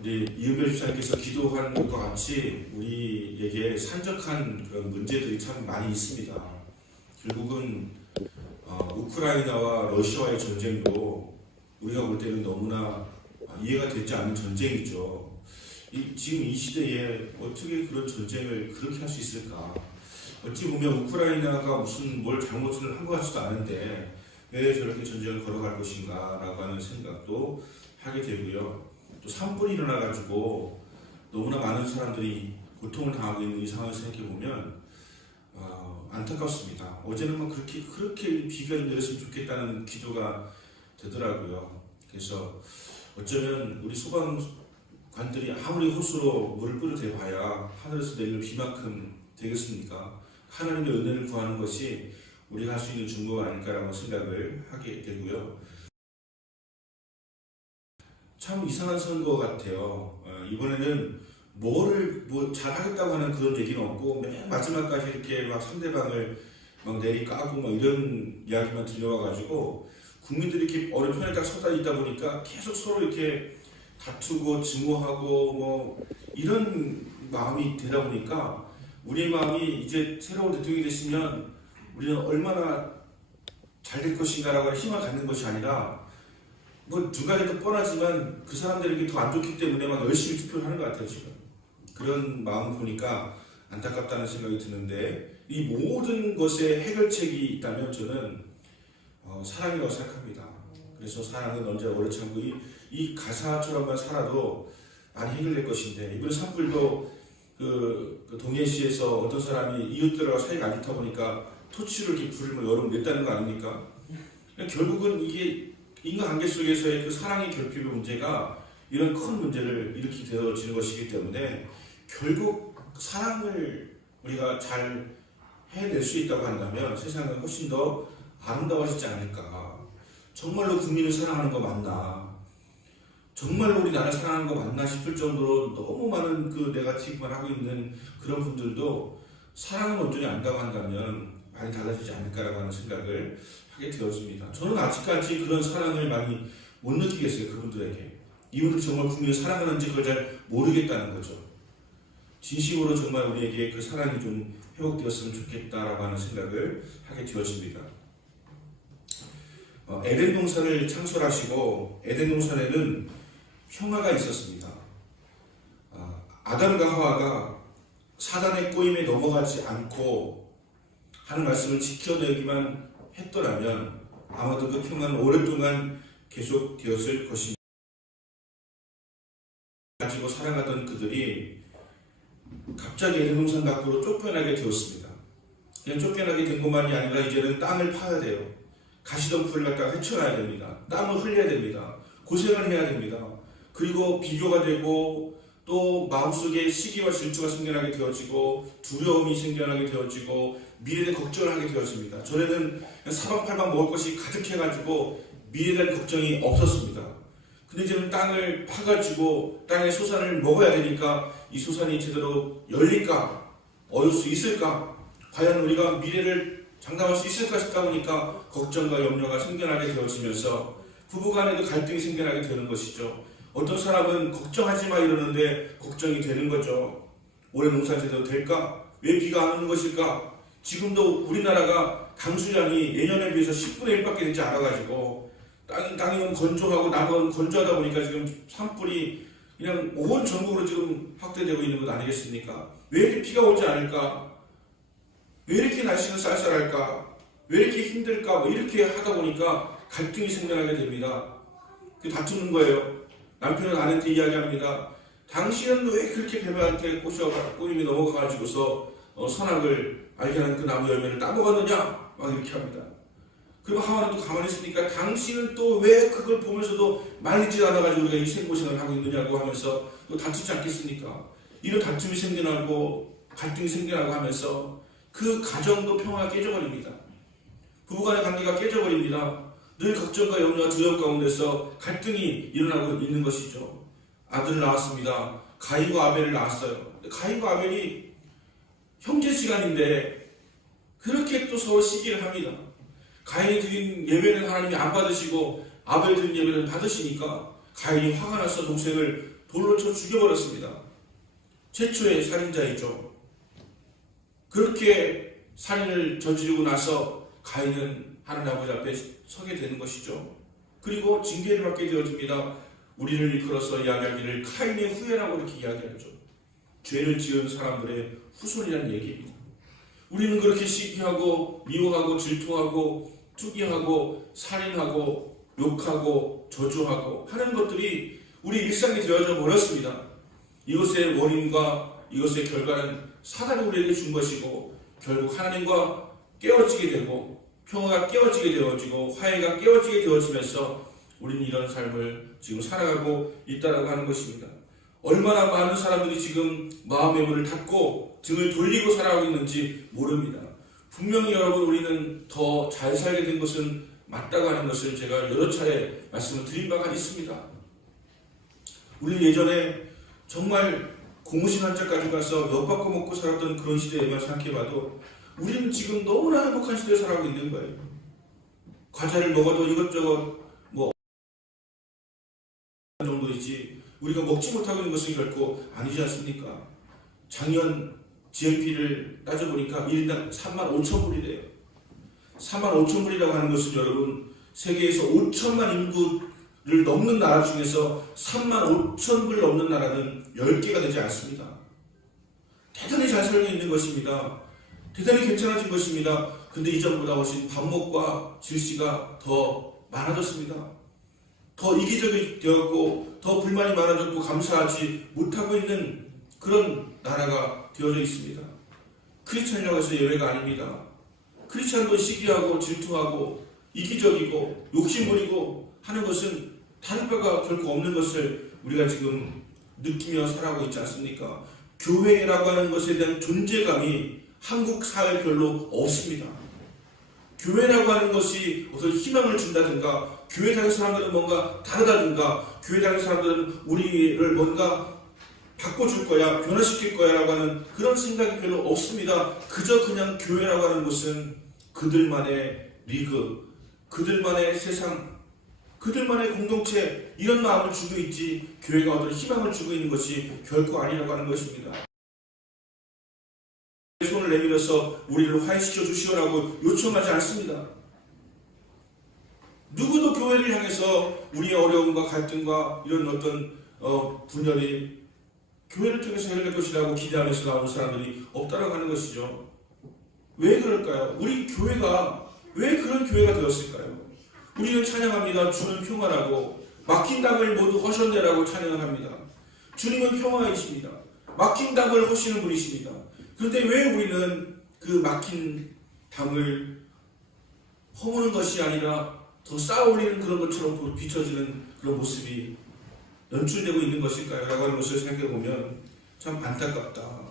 우리 이은별 집사님께서 기도한 것과 같이 우리에게 산적한 그런 문제들이 참 많이 있습니다. 결국은 우크라이나와 러시아와의 전쟁도 우리가 볼 때는 너무나 이해가 되지 않는 전쟁이죠. 지금 이 시대에 어떻게 그런 전쟁을 그렇게 할 수 있을까? 어찌 보면 우크라이나가 무슨 뭘 잘못을 한 것 같지도 않은데 왜 저렇게 전쟁을 걸어갈 것인가 라고 하는 생각도 하게 되고요. 또 산불이 일어나가지고 너무나 많은 사람들이 고통을 당하고 있는 이 상황을 생각해보면 안타깝습니다. 어제는 뭐 그렇게 비가 내렸으면 좋겠다는 기도가 되더라고요. 그래서 어쩌면 우리 소방관들이 아무리 호수로 물을 뿌려대봐야 하늘에서 내리는 비만큼 되겠습니까? 하나님의 은혜를 구하는 것이 우리가 할 수 있는 중보가 아닐까라는 생각을 하게 되고요. 참 이상한 선거 같아요. 이번에는 뭐를 잘하겠다고 하는 그런 얘기는 없고 맨 마지막까지 이렇게 막 상대방을 막 내리까고 막 이런 이야기만 들려와가지고 국민들이 이렇게 어느 편에 딱 서다 있다 보니까 계속 서로 이렇게 다투고 증오하고 뭐 이런 마음이 되다 보니까 우리의 마음이 이제 새로운 대통령이 되시면 우리는 얼마나 잘 될 것인가라고 하는 희망을 갖는 것이 아니라 뭐 누가 해도 뻔하지만 그 사람들에게 더 안 좋기 때문에 막 열심히 투표를 하는 것 같아요. 지금 그런 마음 보니까 안타깝다는 생각이 드는데 이 모든 것에 해결책이 있다면 저는 사랑이라고 생각합니다. 그래서 사랑은 언제나 오래 참고 이 가사처럼만 살아도 많이 해결될 것인데 이번 산불도 그 동해시에서 어떤 사람이 이웃들하고 사이가 안 좋다 보니까 토치를 이렇게 불을 여러 번 냈다는 거 아닙니까? 결국은 이게 인간관계 속에서의 그 사랑의 결핍의 문제가 이런 큰 문제를 일으키게 되어지는 것이기 때문에 결국 사랑을 우리가 잘 해낼 수 있다고 한다면 세상은 훨씬 더 아름다워지지 않을까. 정말로 국민을 사랑하는 거 맞나? 정말로 우리 나라를 사랑하는 거 맞나 싶을 정도로 너무 많은 그 네거티브만 하고 있는 그런 분들도 사랑을 온전히 안다고 한다면 많이 달라지지 않을까라고 하는 생각을 하게 되었습니다. 저는 아직까지 그런 사랑을 많이 못 느끼겠어요. 그분들에게. 이분들이 정말 국민을 사랑하는지 그걸 잘 모르겠다는 거죠. 진심으로 정말 우리에게 그 사랑이 좀 회복되었으면 좋겠다라고 하는 생각을 하게 되었습니다. 에덴 동산을 창설하시고 에덴 동산에는 평화가 있었습니다. 아담과 하와가 사단의 꼬임에 넘어가지 않고 하는 말씀을 지켜내기만 했더라면 아마도 그 평화는 오랫동안 계속되었을 것입니다. 가지고 살아가던 그들이 갑자기 에덴 동산 밖으로 쫓겨나게 되었습니다. 그냥 쫓겨나게 된 것만이 아니라 이제는 땅을 파야 돼요. 가시덤불을 갖다가 헤쳐놔야 됩니다. 땀을 흘려야 됩니다. 고생을 해야 됩니다. 그리고 비교가 되고 또 마음속에 시기와 질투가 생겨나게 되어지고 두려움이 생겨나게 되어지고 미래에 대한 걱정을 하게 되어집니다. 전에는 사방팔방 먹을 것이 가득해가지고 미래에 대한 걱정이 없었습니다. 근데 이제는 땅을 파가지고 땅의 소산을 먹어야 되니까 이 소산이 제대로 열릴까? 얻을 수 있을까? 과연 우리가 미래를 장담할 수 있을까 싶다 보니까 걱정과 염려가 생겨나게 되어지면서 부부간에도 갈등이 생겨나게 되는 것이죠. 어떤 사람은 걱정하지 마 이러는데 걱정이 되는 거죠. 올해 농사 제대로 될까? 왜 비가 안 오는 것일까? 지금도 우리나라가 강수량이 예년에 비해서 10분의 1밖에 되지 않아가지고 땅이 너무 건조하고 나무가 건조하다 보니까 지금 산불이 그냥 온 전국으로 지금 확대되고 있는 것 아니겠습니까? 왜 이렇게 비가 오지 않을까? 왜 이렇게 날씨는 쌀쌀할까? 왜 이렇게 힘들까? 뭐 이렇게 하다 보니까 갈등이 생겨나게 됩니다. 그 다투는 거예요. 남편은 아내한테 이야기합니다. 당신은 왜 그렇게 배배한테 꼬임이 넘어가가지고서 선악을 알게 하는 그 나무 열매를 따먹었느냐? 막 이렇게 합니다. 그럼 하와는 또 가만히 있으니까 당신은 또 왜 그걸 보면서도 말리지 않아가지고 우리가 이 생고생을 하고 있느냐고 하면서 또 다투지 않겠습니까? 이런 다툼이 생겨나고 갈등이 생겨나고 하면서 그 가정도 평화가 깨져버립니다. 부부간의 관계가 깨져버립니다. 늘 걱정과 염려와 두려움 가운데서 갈등이 일어나고 있는 것이죠. 아들을 낳았습니다. 가인과 아벨을 낳았어요. 가인과 아벨이 형제지간인데 그렇게 또 서로 시기를 합니다. 가인이 드린 예배는 하나님이 안 받으시고 아벨 드린 예배는 받으시니까 가인이 화가 나서 동생을 돌로 쳐 죽여버렸습니다. 최초의 살인자이죠. 그렇게 살인을 저지르고 나서 가인은 하나님 아버지 앞에 서게 되는 것이죠. 그리고 징계를 받게 되어집니다. 우리를 이끌어서 이야기하기를 카인의 후예라고 이렇게 이야기하죠. 죄를 지은 사람들의 후손이라는 얘기입니다. 우리는 그렇게 시기하고 미워하고 질투하고 투기하고 살인하고 욕하고 저주하고 하는 것들이 우리 일상이 되어져 버렸습니다. 이것의 원인과 이것의 결과는 사단이 우리에게 준 것이고 결국 하나님과 깨어지게 되고 평화가 깨어지게 되어지고 화해가 깨어지게 되어지면서 우리는 이런 삶을 지금 살아가고 있다라고 하는 것입니다. 얼마나 많은 사람들이 지금 마음의 문을 닫고 등을 돌리고 살아가고 있는지 모릅니다. 분명히 여러분 우리는 더 잘 살게 된 것은 맞다고 하는 것을 제가 여러 차례 말씀을 드린 바가 있습니다. 우리는 예전에 정말 고무신 한 짝까지 가서 몇 바꿔 먹고 살았던 그런 시대에만 생각해봐도 우리는 지금 너무나 행복한 시대에 살아가고 있는 거예요. 과자를 먹어도 이것저것 뭐 정도이지 우리가 먹지 못하고 있는 것은 결코 아니지 않습니까? 작년 GNP를 따져보니까 1인당 35,000불이래요. 35,000불이라고 하는 것은 여러분 세계에서 5천만 인구를 넘는 나라 중에서 35,000불 넘는 나라는 10개가 되지 않습니다. 대단히 잘 살고 있는 것입니다. 대단히 괜찮아진 것입니다. 근데 이전보다 훨씬 반목과 질시가 더 많아졌습니다. 더 이기적이 되었고 더 불만이 많아졌고 감사하지 못하고 있는 그런 나라가 되어져 있습니다. 크리스찬이라고 해서 예외가 아닙니다. 크리스찬도 시기하고 질투하고 이기적이고 욕심부리고 하는 것은 다른 바가 결코 없는 것을 우리가 지금 느끼며 살아가고 있지 않습니까? 교회라고 하는 것에 대한 존재감이 한국 사회에 별로 없습니다. 교회라고 하는 것이 어떤 희망을 준다든가 교회 다니는 사람들은 뭔가 다르다든가 교회 다니는 사람들은 우리를 뭔가 바꿔줄 거야 변화시킬 거야 라고 하는 그런 생각이 별로 없습니다. 그저 그냥 교회라고 하는 것은 그들만의 리그 그들만의 세상 그들만의 공동체 이런 마음을 주고 있지 교회가 어떤 희망을 주고 있는 것이 결코 아니라고 하는 것입니다. 손을 내밀어서 우리를 화해시켜 주시오라고 요청하지 않습니다. 누구도 교회를 향해서 우리의 어려움과 갈등과 이런 어떤 분열이 교회를 통해서 해결될 것이라고 기대하면서 나오는 사람들이 없다라고 하는 것이죠. 왜 그럴까요? 우리 교회가 왜 그런 교회가 되었을까요? 우리는 찬양합니다. 주는 평화라고 막힌 담을 모두 허셨네라고 찬양을 합니다. 주님은 평화이십니다. 막힌 담을 허시는 분이십니다. 그런데 왜 우리는 그 막힌 담을 허무는 것이 아니라 더 쌓아올리는 그런 것처럼 비춰지는 그런 모습이 연출되고 있는 것일까요? 라고 하는 것을 생각해보면 참 안타깝다.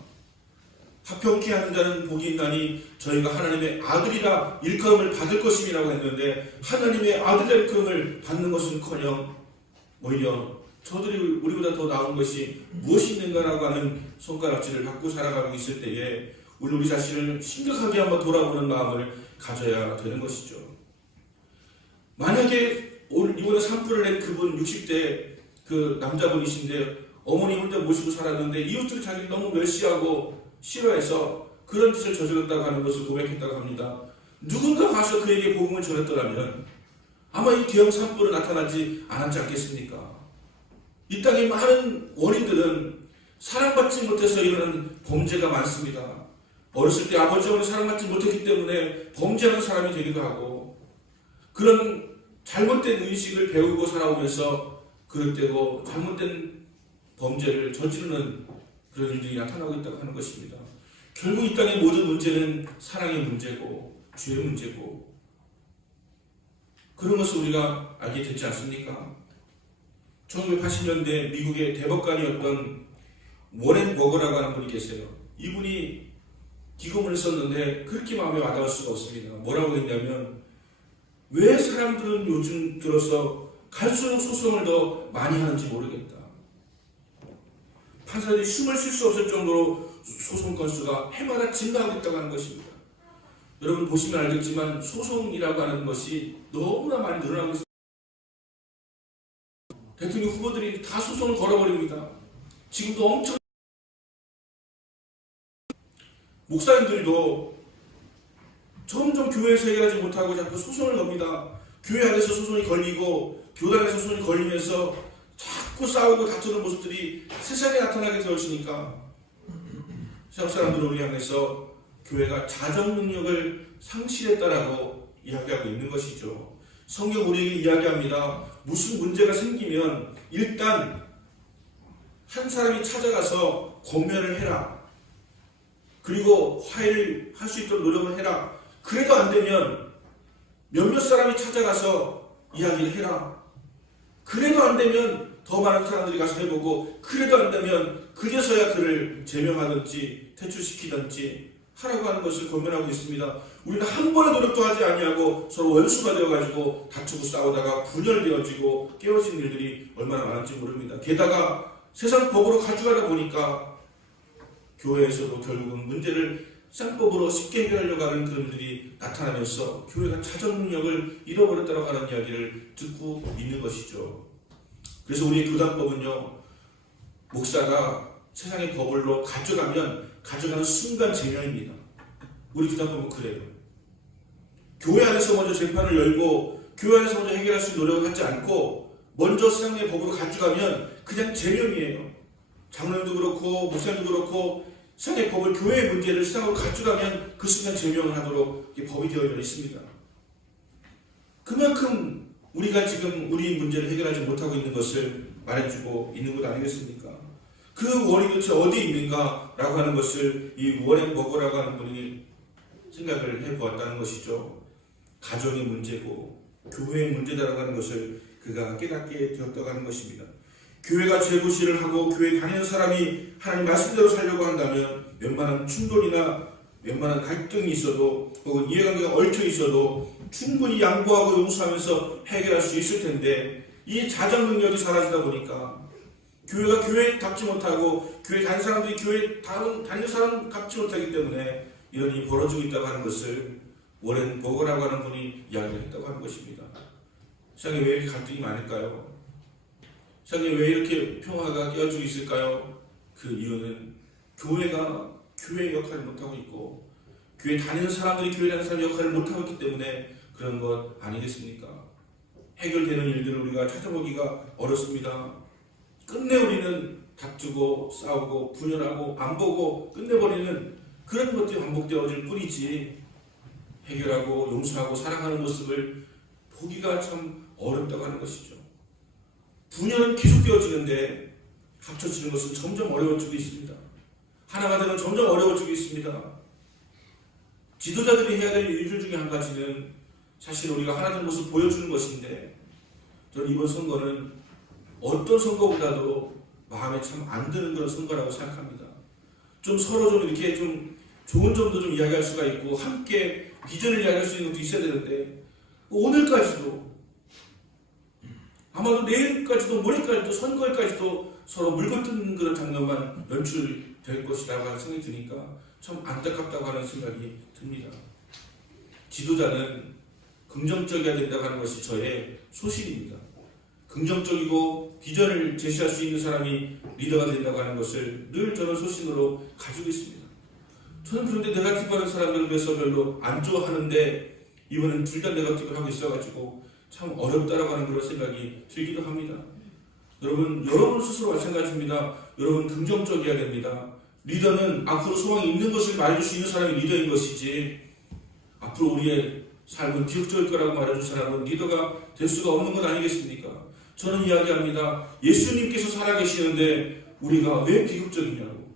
합평케 하는 자는 복이 있나니 저희가 하나님의 아들이라 일컬음을 받을 것임이라고 했는데 하나님의 아들이라 일컬음을 받는 것은커녕 오히려 저들이 우리보다 더 나은 것이 무엇이 있는가라고 하는 손가락질을 받고 살아가고 있을 때에 우리 자신을 심각하게 한번 돌아보는 마음을 가져야 되는 것이죠. 만약에 이번에 산불을 낸 그분 60대 그 남자분이신데 어머니 혼자 모시고 살았는데 이웃들이 자기를 너무 멸시하고 싫어해서 그런 짓을 저질렀다고 하는 것을 고백했다고 합니다. 누군가 가서 그에게 복음을 전했더라면 아마 이 대형 산불은 나타나지 않았지 않겠습니까? 이 땅의 많은 원인들은 사랑받지 못해서 일어나는 범죄가 많습니다. 어렸을 때 아버지 어머니 사랑받지 못했기 때문에 범죄하는 사람이 되기도 하고 그런 잘못된 의식을 배우고 살아오면서 그릇되고 잘못된 범죄를 저지르는 그런 일들이 나타나고 있다고 하는 것입니다. 결국 이 땅의 모든 문제는 사랑의 문제고 죄의 문제고 그런 것을 우리가 알게 됐지 않습니까? 1980년대 미국의 대법관이었던 워렌 버거라고 하는 분이 계세요. 이분이 기고문을 썼는데 그렇게 마음에 와닿을 수가 없습니다. 뭐라고 했냐면 왜 사람들은 요즘 들어서 갈수록 소송을 더 많이 하는지 모르겠다. 판사들이 숨을 쉴 수 없을 정도로 소송 건수가 해마다 증가하고 있다고 하는 것입니다. 여러분 보시면 알겠지만 소송이라고 하는 것이 너무나 많이 늘어나고 있습니다. 대통령 후보들이 다 소송을 걸어버립니다. 지금도 엄청 목사님들도 점점 교회에서 해결하지 못하고 자꾸 소송을 겁니다. 교회 안에서 소송이 걸리고 교단에서 소송이 걸리면서 자꾸 싸우고 다투는 모습들이 세상에 나타나게 되었으니까 세상 사람들을 우리 향해서 교회가 자정 능력을 상실했다라고 이야기하고 있는 것이죠. 성경 우리에게 이야기합니다. 무슨 문제가 생기면 일단 한 사람이 찾아가서 권면을 해라. 그리고 화해를 할 수 있도록 노력을 해라. 그래도 안 되면 몇몇 사람이 찾아가서 이야기를 해라. 그래도 안 되면 더 많은 사람들이 가서 해보고, 그래도 안 되면 그제서야 그를 제명하든지 퇴출시키든지 하라고 하는 것을 권면하고 있습니다. 우리는 한 번의 노력도 하지 아니하고 서로 원수가 되어가지고 다투고 싸우다가 분열되어지고 깨어진 일들이 얼마나 많은지 모릅니다. 게다가 세상 법으로 가져가다 보니까 교회에서도 결국은 문제를 쌍법으로 쉽게 해결하려고 하는 그런 일들이 나타나면서 교회가 자정 능력을 잃어버렸다고 하는 이야기를 듣고 있는 것이죠. 그래서 우리의 교단법은요, 목사가 세상의 법으로 가져가는 순간 제명입니다. 우리 교단법은 그래요. 교회 안에서 먼저 재판을 열고 교회 안에서 먼저 해결할 수 있는 노력을 하지 않고 먼저 세상의 법으로 가져가면 그냥 제명이에요. 장로님도 그렇고 목사님도 그렇고 세상의 법을, 교회의 문제를 세상으로 가져가면 그 순간 제명을 하도록 법이 되어 있습니다. 그만큼 우리가 지금 우리 문제를 해결하지 못하고 있는 것을 말해주고 있는 것 아니겠습니까? 그 원인이 도대체 어디에 있는가라고 하는 것을 이 워렌 버거라고 하는 분이 생각을 해보았다는 것이죠. 가정의 문제고 교회의 문제다라고 하는 것을 그가 깨닫게 되었다고 하는 것입니다. 교회가 재구실을 하고 교회 다니는 사람이 하나님 말씀대로 살려고 한다면 웬만한 충돌이나 웬만한 갈등이 있어도 혹은 이해관계가 얽혀 있어도 충분히 양보하고 용서하면서 해결할 수 있을 텐데, 이 자정 능력이 사라지다 보니까 교회가 교회답지 못하고 교회 다니는 사람들이 교회 다니는 사람답지 못하기 때문에 이런 일이 벌어지고 있다고 하는 것을 워렌 버거라고 하는 분이 이야기를 했다고 하는 것입니다. 세상에 왜 이렇게 갈등이 많을까요? 세상에 왜 이렇게 평화가 깨어지고 있을까요? 그 이유는 교회가 교회의 역할을 못하고 있고 교회 다니는 사람들이 교회 다니는 사람의 역할을 못하고 있기 때문에 그런 것 아니겠습니까? 해결되는 일들을 우리가 찾아보기가 어렵습니다. 끝내 우리는 다투고 싸우고 분열하고 안 보고 끝내버리는 그런 것들이 반복되어질 뿐이지, 해결하고 용서하고 사랑하는 모습을 보기가 참 어렵다고 하는 것이죠. 분열은 계속되어지는데 합쳐지는 것은 점점 어려워지고 있습니다. 하나가 되면 점점 어려워지고 있습니다. 지도자들이 해야 될 일들 중에 한 가지는 사실 우리가 하나 되는 모습을 보여주는 것인데, 저는 이번 선거는 어떤 선거보다도 마음에 참 안 드는 그런 선거라고 생각합니다. 좀 서로 좀 이렇게 좀 좋은 점도 좀 이야기할 수가 있고 함께 비전을 이야기할 수 있는 것도 있어야 되는데, 오늘까지도 아마도 내일까지도 모레까지도 선거일까지도 서로 물건뜯는 그런 장면만 연출될 것이라고 하는 생각이 드니까 참 안타깝다고 하는 생각이 듭니다. 지도자는 긍정적이어야 된다고 하는 것이 저의 소신입니다. 긍정적이고 비전을 제시할 수 있는 사람이 리더가 된다고 하는 것을 늘 저는 소신으로 가지고 있습니다. 저는 그런데 네거티브하는 사람들을 그래서 별로 안 좋아하는데 이번엔 둘 다 네거티브를 하고 있어가지고 참 어렵다라고 하는 그런 생각이 들기도 합니다. 여러분 스스로 마찬가지입니다. 여러분 긍정적이어야 됩니다. 리더는 앞으로 소망이 있는 것을 말해줄 수 있는 사람이 리더인 것이지, 앞으로 우리의 삶은 비극적일 거라고 말해줄 사람은 리더가 될 수가 없는 것 아니겠습니까? 저는 이야기합니다. 예수님께서 살아계시는데 우리가 왜 비극적이냐고,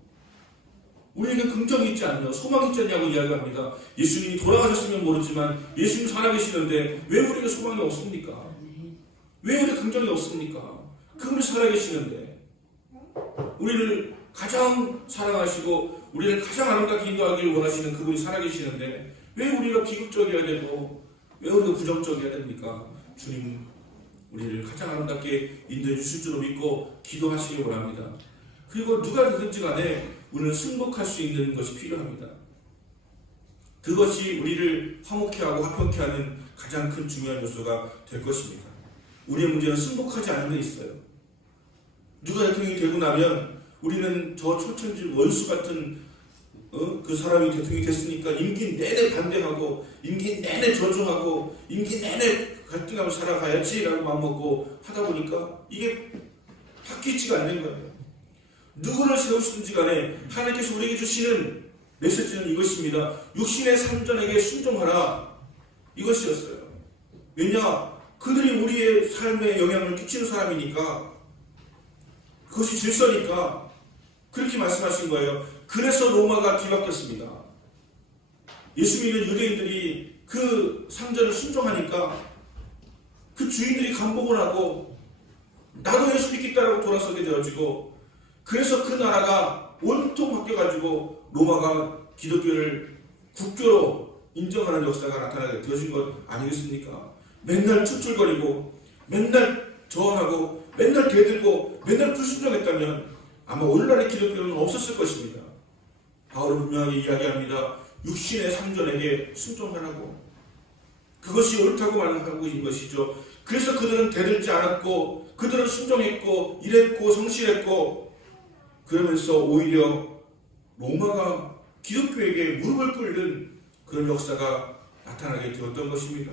우리에게 긍정이 있지 않냐, 소망이 있지 않냐고 이야기합니다. 예수님이 돌아가셨으면 모르지만 예수님 살아계시는데 왜 우리가 소망이 없습니까? 왜 우리가 긍정이 없습니까? 그분이 살아계시는데, 우리를 가장 사랑하시고 우리를 가장 아름답게 인도하기를 원하시는 그분이 살아계시는데 왜 우리가 비극적이어야 되고 왜 우리가 부정적이어야 됩니까? 주님 우리를 가장 아름답게 인도해 주실 줄로 믿고 기도하시기 원합니다. 그리고 누가 되든지 간에 우리는 승복할 수 있는 것이 필요합니다. 그것이 우리를 화목케 하고 화평케 하는 가장 큰 중요한 요소가 될 것입니다. 우리의 문제는 승복하지 않는 데 있어요. 누가 대통령이 되고 나면 우리는 저 초천지 원수 같은 그 사람이 대통령이 됐으니까 임기 내내 반대하고 임기 내내 저주하고 임기 내내 갈등하며 살아가야지라고 마음먹고 하다 보니까 이게 바뀌지가 않는 거예요. 누구를 세우시든지 간에 하나님께서 우리에게 주시는 메시지는 이것입니다. 육신의 삼전에게 순종하라. 이것이었어요. 왜냐? 그들이 우리의 삶에 영향을 끼치는 사람이니까, 그것이 질서니까 그렇게 말씀하신 거예요. 그래서 로마가 뒤바뀌었습니다. 예수 믿는 유대인들이 그 삼전을 순종하니까 그 주인들이 감복을 하고 나도 예수 믿겠다라고 돌아서게 되어지고, 그래서 그 나라가 온통 바뀌어가지고 로마가 기독교를 국교로 인정하는 역사가 나타나게 되어진 것 아니겠습니까? 맨날 춤출거리고 맨날 저항하고 맨날 대들고 맨날 불순종했다면 아마 오늘날의 기독교는 없었을 것입니다. 바울은 분명하게 이야기합니다. 육신의 삼전에게 순종하라고. 그것이 옳다고 말하고 있는 것이죠. 그래서 그들은 대들지 않았고 그들은 순종했고 일했고 성실했고, 그러면서 오히려 로마가 기독교에게 무릎을 꿇는 그런 역사가 나타나게 되었던 것입니다.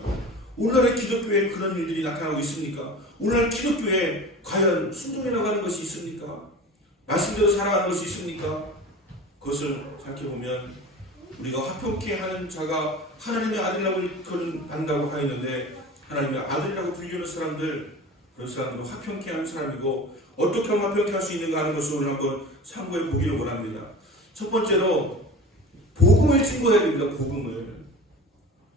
오늘날의 기독교에 그런 일들이 나타나고 있습니까? 오늘날 기독교에 과연 순종해 나가는 것이 있습니까? 말씀대로 살아가는 것이 있습니까? 그것을 생각해보면 우리가 화평케 하는 자가 하나님의 아들이라고 한다고 하였는데, 하나님의 아들이라고 불리는 사람들, 그런 사람들은 화평케 하는 사람이고, 어떻게 하면 화평케 할 수 있는가 하는 것을 오늘 한번 참고해 보기를 원합니다. 첫 번째로 복음을 증거해야 됩니다. 복음을.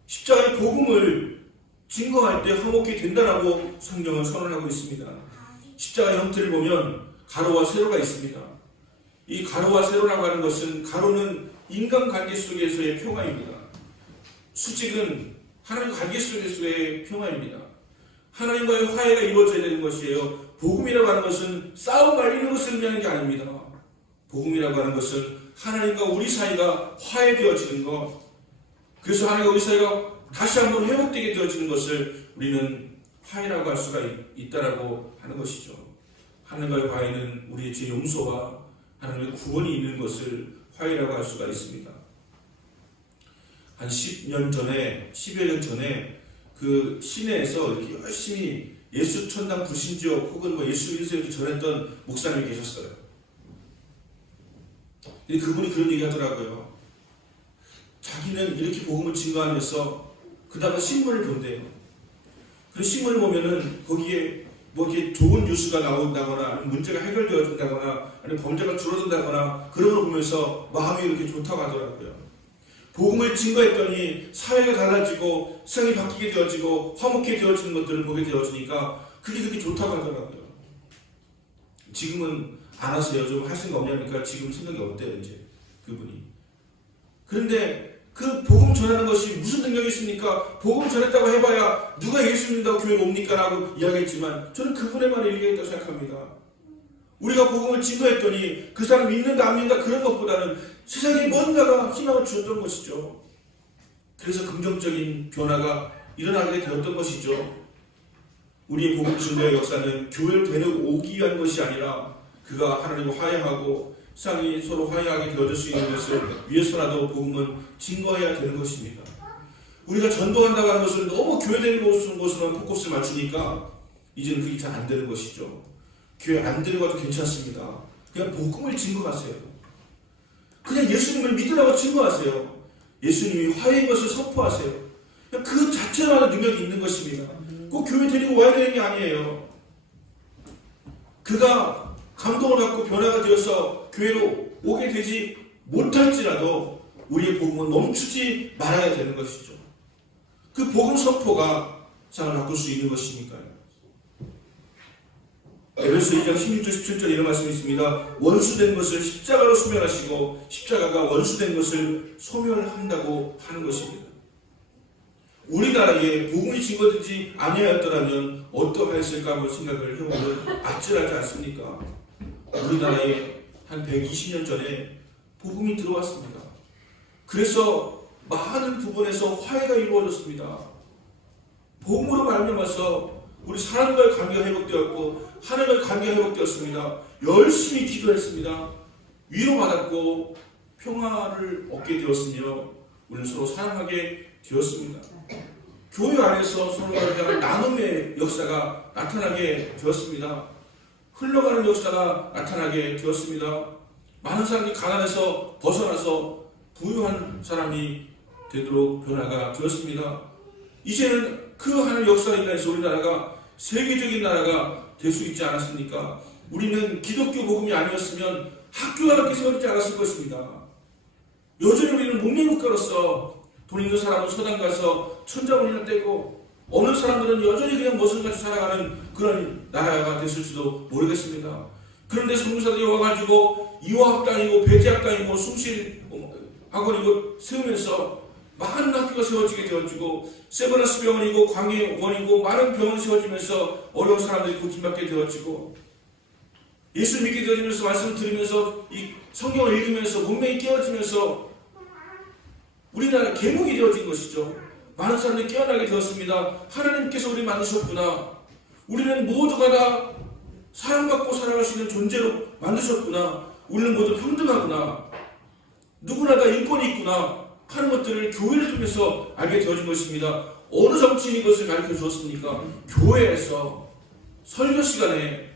십자가의 복음을 증거할 때 화목히 된다라고 성경은 선언하고 있습니다. 십자가의 형태를 보면 가로와 세로가 있습니다. 이 가로와 세로라고 하는 것은, 가로는 인간관계 속에서의 평화입니다. 수직은 하나님과 관계 속에서의 평화입니다. 하나님과의 화해가 이루어져야 되는 것이에요. 복음이라고 하는 것은 싸움 말리는 것을 의미하는 게 아닙니다. 복음이라고 하는 것은 하나님과 우리 사이가 화해되어지는 것, 그래서 하나님과 우리 사이가 다시 한번 회복되게 되어지는 것을 우리는 화해라고 할 수가 있다라고 하는 것이죠. 하나님과의 화해는 우리의 죄 용서와 하나님의 구원이 있는 것을 화해라고 할 수가 있습니다. 한 10여 년 전에 그 시내에서 이렇게 열심히 예수 천당 불신지역 혹은 예수 믿으세요 전했던 목사님이 계셨어요. 근데 그분이 그런 얘기 하더라고요. 자기는 이렇게 복음을 증거하면서 그 다음에 신문을 본대요. 그 신문을 보면은 거기에 이렇게 좋은 뉴스가 나온다거나 문제가 해결되어진다거나 아니면 범죄가 줄어든다거나 그런 걸 보면서 마음이 이렇게 좋다고 하더라고요. 복음을 증거했더니 사회가 달라지고 세상이 바뀌게 되어지고 화목해 되어지는 것들을 보게 되어지니까 그게 그렇게 좋다고 하더라고요. 지금은 안 하세요. 좀 할 생각 없냐니까 지금 생각이 없대요. 이제 그분이. 그런데 그 복음 전하는 것이 무슨 능력이 있습니까? 복음 전했다고 해봐야 누가 예수 믿는다고 교회에 옵니까? 라고 이야기했지만 저는 그분의 말을 얘기했다고 생각합니다. 우리가 복음을 증거했더니 그 사람 믿는다 안 믿는다 그런 것보다는 세상에 뭔가가 희망을 주었던 것이죠. 그래서 긍정적인 변화가 일어나게 되었던 것이죠. 우리의 복음 증거의 역사는 교회를 데리고 오기 위한 것이 아니라 그가 하나님과 화해하고 세상이 서로 화해하게 되어질 수 있는 것을 위해서라도 복음은 증거해야 되는 것입니다. 우리가 전도한다고 하는 것을 너무 교회 데리고 오는 것으로만 포커스를 맞추니까 이제는 그게 잘 안 되는 것이죠. 교회 안 데려가도 괜찮습니다. 그냥 복음을 증거하세요. 그냥 예수님을 믿으라고 증거하세요. 예수님이 화해인 것을 선포하세요. 그냥 그 자체로 하는 능력이 있는 것입니다. 꼭 교회 데리고 와야 되는 게 아니에요. 그가 감동을 받고 변화가 되어서 교회로 오게 되지 못할지라도 우리의 복음은 멈추지 말아야 되는 것이죠. 그 복음 선포가 세상을 바꿀 수 있는 것이니까요. 에베소 2장 16절 17절 이런 말씀이 있습니다. 원수된 것을 십자가로 소멸하시고 십자가가 원수된 것을 소멸한다고 하는 것입니다. 우리나라에 복음이 증거되지 아니하였더라면 어떠하였을까 한번 생각을 해보면 아찔하지 않습니까? 우리나라에 한 120년 전에 복음이 들어왔습니다. 그래서 많은 부분에서 화해가 이루어졌습니다. 복음으로 말미암아서 우리 사람과의 관계가 회복되었고 하나님과의 관계가 회복되었습니다. 열심히 기도했습니다. 위로받았고 평화를 얻게 되었으며 우리는 서로 사랑하게 되었습니다. 교회 안에서 서로가 대한 나눔의 역사가 나타나게 되었습니다. 흘러가는 역사가 나타나게 되었습니다. 많은 사람들이 가난에서 벗어나서 부유한 사람이 되도록 변화가 되었습니다. 이제는 그 하나의 역사에 인해서 우리나라가 세계적인 나라가 될 수 있지 않았습니까? 우리는 기독교 복음이 아니었으면 학교가 그렇게 세워지지 않았을 것입니다. 여전히 우리는 문명국가로서 돈 있는 사람은 서당 가서 천자문이나 떼고 어느 사람들은 여전히 그냥 머슴같이 살아가는 그런 나라가 됐을지도 모르겠습니다. 그런데 선교사들이 와가지고 이화학당이고 배제학당이고 숭실학원이고 세우면서 많은 학교가 세워지게 되어지고 세브란스 병원이고 광해원이고 많은 병원이 세워지면서 어려운 사람들이 고침받게 되어지고 예수 믿게 되어지면서 말씀을 들으면서 이 성경을 읽으면서 문명이 깨어지면서 우리나라 개몽이 되어진 것이죠. 많은 사람들이 깨어나게 되었습니다. 하나님께서 우리를 만드셨구나. 우리는 모두가 다 사랑받고 살아갈 수 있는 존재로 만드셨구나. 우리는 모두 평등하구나. 누구나 다 인권이 있구나 하는 것들을 교회를 통해서 알게 되어진 것입니다. 어느 정치인이 이것을 가르쳐 주었습니까? 교회에서 설교 시간에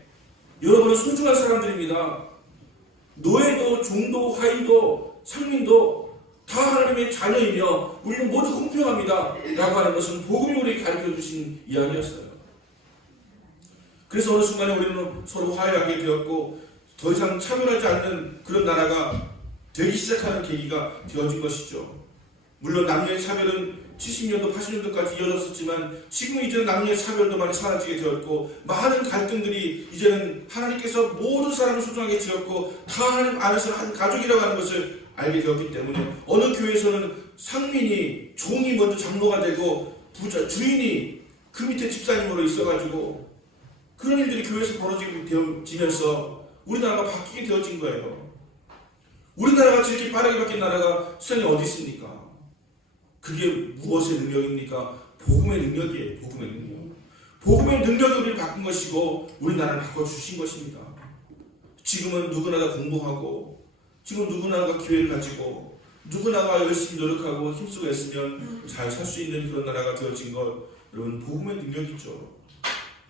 여러분은 소중한 사람들입니다. 노예도 종도 하인도 상민도 다 하나님의 자녀이며 우리는 모두 공평합니다 라고 하는 것은 복음이 우리에게 가르쳐 주신 이야기였어요. 그래서 어느 순간에 우리는 서로 화해하게 되었고 더 이상 차별하지 않는 그런 나라가 되기 시작하는 계기가 되어진 것이죠. 물론 남녀의 차별은 70년도, 80년도까지 이어졌었지만 지금 이제는 남녀의 차별도 많이 사라지게 되었고 많은 갈등들이 이제는 하나님께서 모든 사람을 소중하게 지었고 다 하나님 안에서 한 가족이라고 하는 것을 알게 되었기 때문에 어느 교회에서는 상민이 종이 먼저 장로가 되고 부자 주인이 그 밑에 집사님으로 있어가지고 그런 일들이 교회에서 벌어지면서 우리나라가 바뀌게 되어진 거예요. 우리나라가 이렇게 빠르게 바뀐 나라가 세상에 어디 있습니까? 그게 무엇의 능력입니까? 복음의 능력이에요. 복음의 능력. 복음의 능력이 우리를 바꾼 것이고 우리나라를 바꿔주신 것입니다. 지금은 누구나 다 공부하고 지금 누구나가 기회를 가지고 누구나가 열심히 노력하고 힘쓰고 했으면 잘 살 수 있는 그런 나라가 되어진 것, 여러분 복음의 능력이죠.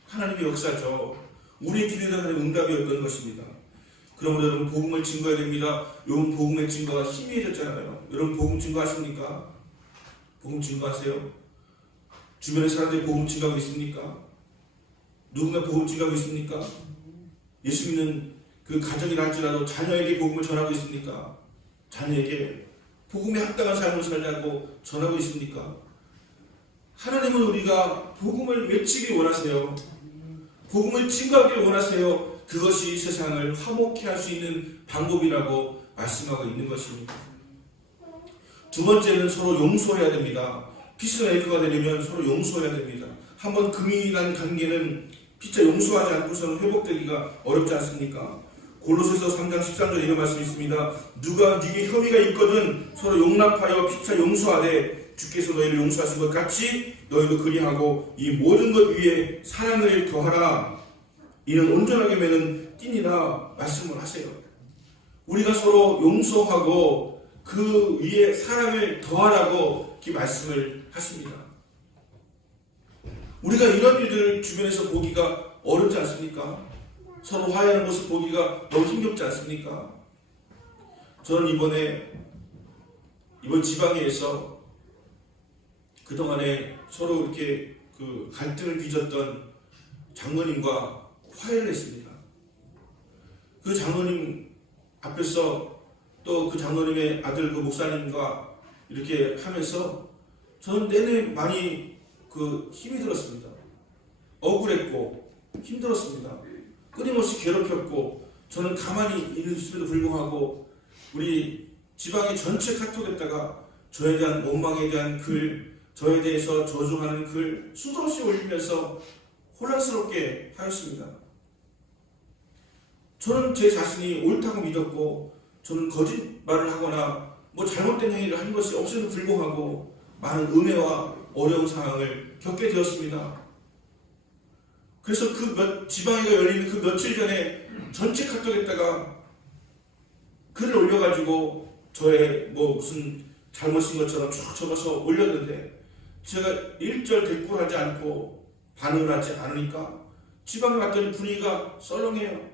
하나님의 역사죠. 우리의 기대되는 응답이었던 것입니다. 그러므로 여러분 복음을 증거해야 됩니다. 여러분 복음의 증거가 희미해졌잖아요. 여러분 복음 증거하십니까? 복음 증거하세요? 주변의 사람들이 복음 증거하고 있습니까? 누군가 복음 증거하고 있습니까? 예수 믿는 그 가정이라 할지라도 자녀에게 복음을 전하고 있습니까? 자녀에게 복음에 합당한 삶을 살자고 전하고 있습니까? 하나님은 우리가 복음을 외치길 원하세요. 복음을 증거하길 원하세요. 그것이 세상을 화목케 할 수 있는 방법이라고 말씀하고 있는 것입니다. 두 번째는 서로 용서해야 됩니다. 피스메이커가 되려면 서로 용서해야 됩니다. 한번 금이 난 관계는 피차 용서하지 않고서는 회복되기가 어렵지 않습니까? 골로새서 3장 13절 이런 말씀이 있습니다. 누가 네게 혐의가 있거든 서로 용납하여 피차 용서하되 주께서 너희를 용서하신 것 같이 너희도 그리하고 이 모든 것 위에 사랑을 더하라. 이는 온전하게 매는 띠니라 말씀을 하세요. 우리가 서로 용서하고 그 위에 사랑을 더하라고 이렇게 말씀을 하십니다. 우리가 이런 일들을 주변에서 보기가 어렵지 않습니까? 서로 화해하는 모습 보기가 너무 힘겹지 않습니까? 저는 이번 지방에서 그동안에 서로 이렇게 그 갈등을 빚었던 장로님과 화해를 했습니다. 그 장로님 앞에서 또 그 장로님의 아들 그 목사님과 이렇게 하면서 저는 내내 많이 그 힘이 들었습니다. 억울했고 힘들었습니다. 끊임없이 괴롭혔고 저는 가만히 있음에도 불구하고 우리 지방의 전체 카톡에다가 저에 대한 원망에 대한 글, 저에 대해서 저주하는 글 수없이 올리면서 혼란스럽게 하였습니다. 저는 제 자신이 옳다고 믿었고 저는 거짓말을 하거나 뭐 잘못된 행위를 한 것이 없음에도 불구하고 많은 음해와 어려운 상황을 겪게 되었습니다. 그래서 지방회가 열리는 그 며칠 전에 전체 카톡에다가 글을 올려가지고 저의 뭐 무슨 잘못 쓴 것처럼 쭉 적어서 올렸는데 제가 일절 대꾸하지 않고 반응을 하지 않으니까 지방에 갔더니 분위기가 썰렁해요.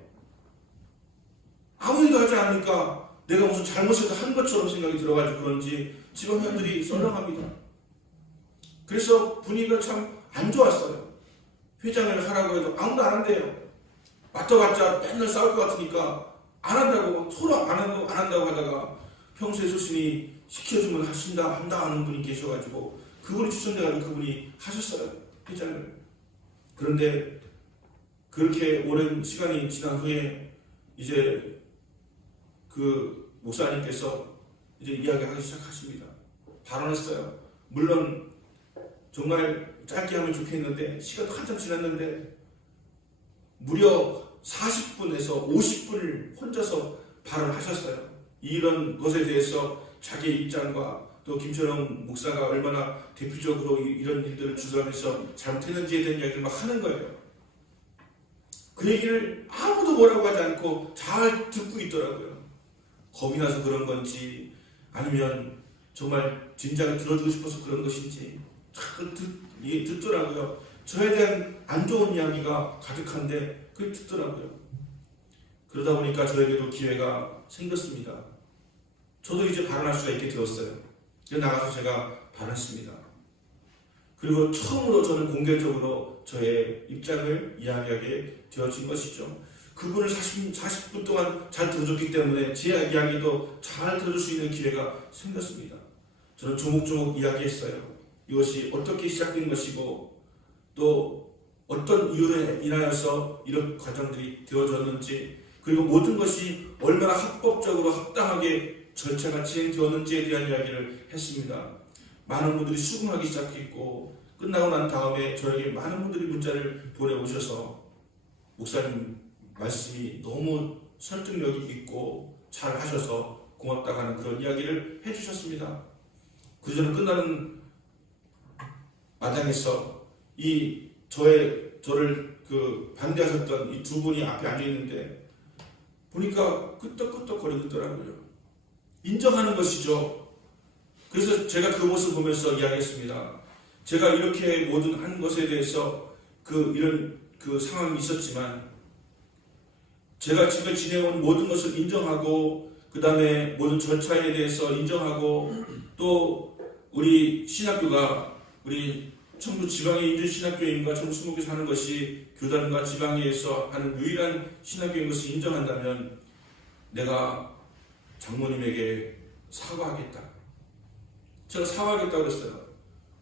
아무 일도 하지 않으니까 내가 무슨 잘못을 한 것처럼 생각이 들어가지고 그런지 지방 회원들이 썰렁합니다. 그래서 분위기가 참 안 좋았어요. 회장을 하라고 해도 아무도 안 한대요. 맡아봤자 맨날 싸울 것 같으니까 안 한다고, 서로 안 한다고 하다가 평소에 소신이 시켜주면 한다 하는 분이 계셔가지고 그분이 추천돼가지고 그분이 하셨어요. 회장을. 그런데 그렇게 오랜 시간이 지난 후에 이제 그 목사님께서 이제 이야기하기 시작하십니다. 발언했어요. 물론 정말 짧게 하면 좋겠는데 시간도 한참 지났는데 무려 40분에서 50분을 혼자서 발언하셨어요. 이런 것에 대해서 자기의 입장과 또 김철영 목사가 얼마나 대표적으로 이런 일들을 주장해서 잘못했는지에 대한 이야기를 막 하는 거예요. 그 얘기를 아무도 뭐라고 하지 않고 잘 듣고 있더라고요. 겁이 나서 그런 건지 아니면 정말 진작에 들어주고 싶어서 그런 것인지 잘 듣더라고요. 저에 대한 안 좋은 이야기가 가득한데 그걸 듣더라고요. 그러다 보니까 저에게도 기회가 생겼습니다. 저도 이제 발언할 수가 있게 되었어요. 나가서 제가 발언했습니다. 그리고 처음으로 저는 공개적으로 저의 입장을 이야기하게 되어진 것이죠. 그분을 40분 동안 잘 들어줬기 때문에 제 이야기도 잘 들을 수 있는 기회가 생겼습니다. 저는 조목조목 이야기했어요. 이것이 어떻게 시작된 것이고 또 어떤 이유로 인하여서 이런 과정들이 되어졌는지 그리고 모든 것이 얼마나 합법적으로 합당하게 절차가 진행되었는지에 대한 이야기를 했습니다. 많은 분들이 수긍하기 시작했고 끝나고 난 다음에 저에게 많은 분들이 문자를 보내오셔서 목사님 말씀이 너무 설득력이 있고 잘 하셔서 고맙다고 하는 그런 이야기를 해주셨습니다. 그래서 저는 끝나는 마당에서 저를 반대하셨던 이 두 분이 앞에 앉아 있는데 보니까 끄떡끄떡 거리고 있더라고요. 인정하는 것이죠. 그래서 제가 그 모습을 보면서 이야기했습니다. 제가 이렇게 모든 한 것에 대해서 이런 상황이 있었지만 제가 지금 지내온 모든 것을 인정하고 그 다음에 모든 절차에 대해서 인정하고 또 우리 신학교가 우리 청주 지방의 인준신학교인과 청주 수목에서 하는 것이 교단과 지방에서 하는 유일한 신학교인 것을 인정한다면 내가 장모님에게 사과하겠다. 제가 사과하겠다고 그랬어요.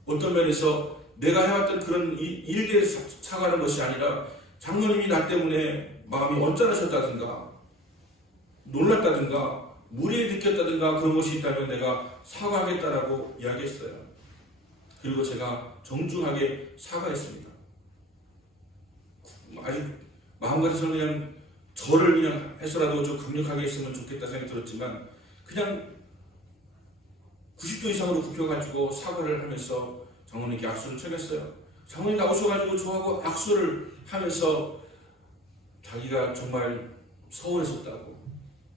어떤 면에서 내가 해왔던 그런 일들에 사과하는 것이 아니라 장모님이 나 때문에 마음이 언짢으셨다든가 놀랐다든가 무리에 느꼈다든가 그런 것이 있다면 내가 사과하겠다라고 이야기했어요. 그리고 제가 정중하게 사과했습니다. 아주 마음가짐으로 그냥 저를 그냥 해서라도 좀 강력하게 했으면 좋겠다 생각이 들었지만 그냥 90도 이상으로 굽혀가지고 사과를 하면서 장모님께 악수를 청했어요. 장모님 나오셔가지고 저하고 악수를 하면서 자기가 정말 서운했었다고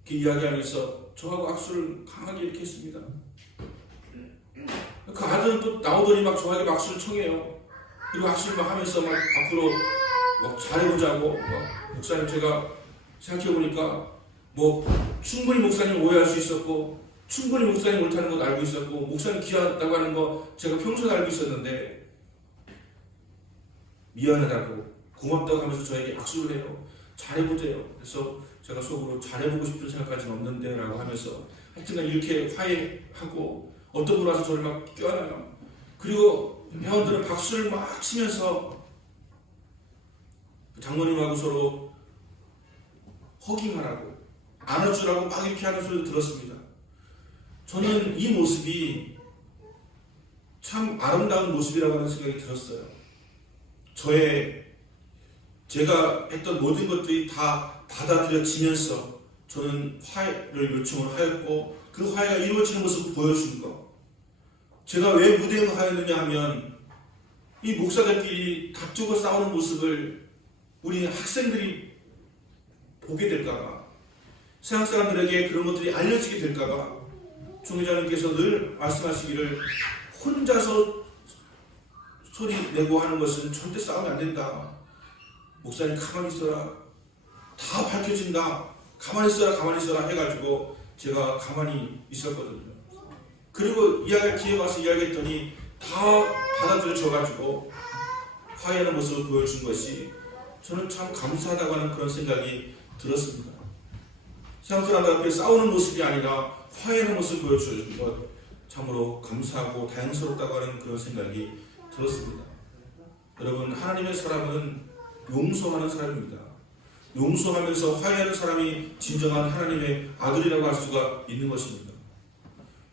그 이야기하면서 저하고 악수를 강하게 이렇게 했습니다. 그 아들은 또 나오더니 막 저에게 악수를 청해요. 그리고 악수를 막 하면서 막 앞으로 막 잘해보자고 목사님 제가 생각해보니까 충분히 목사님 오해할 수 있었고 충분히 목사님 옳다는 것도 알고 있었고 목사님 귀하다고 하는 거 제가 평소에 알고 있었는데 미안하다고 고맙다고 하면서 저에게 악수를 해요. 잘해보세요. 그래서 제가 속으로 잘해보고 싶은 생각까지는 없는데 라고 하면서 하여튼간 이렇게 화해하고 어떤 분 와서 저를 막 껴안아요. 그리고 회원들은 박수를 막 치면서 장모님하고 서로 허깅하라고 안아주라고 막 이렇게 하는 소리를 들었습니다. 저는 이 모습이 참 아름다운 모습이라고 하는 생각이 들었어요. 제가 했던 모든 것들이 다 받아들여지면서 저는 화해를 요청을 하였고 그 화해가 이루어지는 모습을 보여준 것. 제가 왜 무대에 하였느냐 하면 이 목사들끼리 다투고 싸우는 모습을 우리 학생들이 보게 될까봐, 세상 사람들에게 그런 것들이 알려지게 될까봐 총회장님께서 늘 말씀하시기를 혼자서 소리 내고 하는 것은 절대 싸우면 안 된다. 목사님 가만히 있어라. 다 밝혀진다. 가만히 있어라 해가지고 제가 가만히 있었거든요. 그리고 이야기할 기회 와서 이야기했더니 다 받아들여져가지고 화해하는 모습을 보여준 것이 저는 참 감사하다고 하는 그런 생각이 들었습니다. 세상 사람들 앞에 싸우는 모습이 아니라 화해하는 모습을 보여준 것 참으로 감사하고 다행스럽다고 하는 그런 생각이 들었습니다. 여러분, 하나님의 사람은 용서하는 사람입니다. 용서하면서 화해하는 사람이 진정한 하나님의 아들이라고 할 수가 있는 것입니다.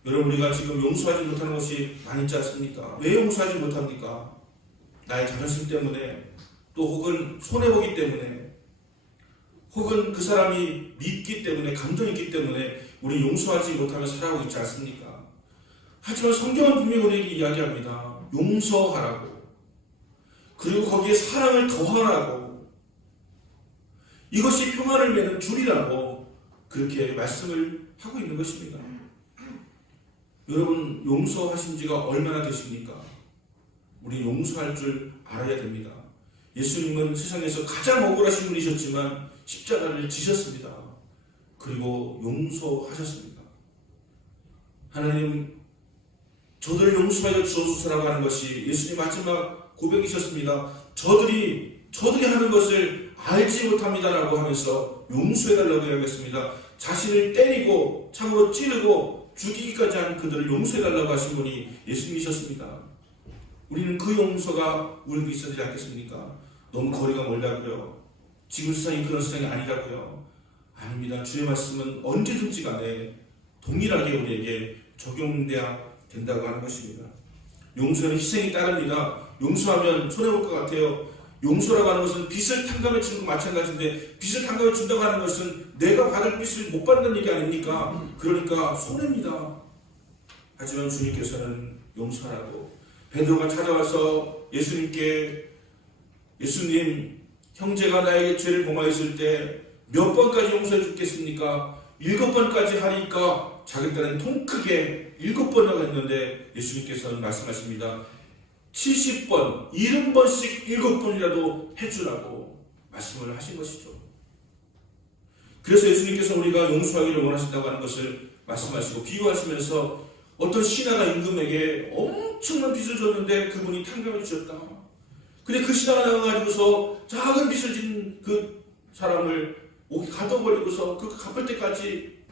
여러분, 우리가 지금 용서하지 못하는 것이 많이 있지 않습니까? 왜 용서하지 못합니까? 나의 자존심 때문에, 또 혹은 손해보기 때문에, 혹은 그 사람이 믿기 때문에, 감정이 있기 때문에 우리 용서하지 못하며 살아가고 있지 않습니까? 하지만 성경은 분명히 우리에게 이야기합니다. 용서하라고. 그리고 거기에 사랑을 더하라고. 이것이 평화를 맺는 줄이라고 그렇게 말씀을 하고 있는 것입니다. 여러분, 용서하신 지가 얼마나 되십니까? 우리 용서할 줄 알아야 됩니다. 예수님은 세상에서 가장 억울하신 분이셨지만 십자가를 지셨습니다. 그리고 용서하셨습니다. 하나님, 저들을 용서하여 주옵소서라고 하는 것이 예수님 마지막 고백이셨습니다. 저들이 하는 것을 알지 못합니다라고 하면서 용서해달라고 이야기했습니다. 자신을 때리고 창으로 찌르고 죽이기까지 한 그들을 용서해달라고 하신 분이 예수님이셨습니다. 우리는 그 용서가 우리에게 있어야 되지 않겠습니까? 너무 거리가 멀다고요. 지금 세상이 그런 세상이 아니라고요. 아닙니다. 주의 말씀은 언제든지 간에 동일하게 우리에게 적용돼야 된다고 하는 것입니다. 용서는 희생이 따릅니다. 용서하면 손해볼 것 같아요. 용서라고 하는 것은 빚을 탕감해 주는 것 마찬가지인데, 빚을 탕감해 준다고 하는 것은 내가 받을 빚을 못 받는 얘기 아닙니까? 그러니까 손해입니다. 하지만 주님께서는 용서하라고. 베드로가 찾아와서 예수님께, 예수님, 형제가 나에게 죄를 범하였을 때 몇 번까지 용서해 주겠습니까? 7번까지 하니까 자기 딸은 통 크게 7번이라고 했는데 예수님께서는 말씀하십니다. 70번, 70번씩 7번이라도 해주라고 말씀을 하신 것이죠. 그래서 예수님께서 우리가 용서하기를 원하신다고 하는 것을 말씀하시고 비유하시면서 어떤 신하가 임금에게 엄청난 빚을 줬는데 그분이 탕감해 주셨다. 근데 그 신하가 나가가지고서 작은 빚을 진 그 사람을 가둬버리고서 그 갚을 때까지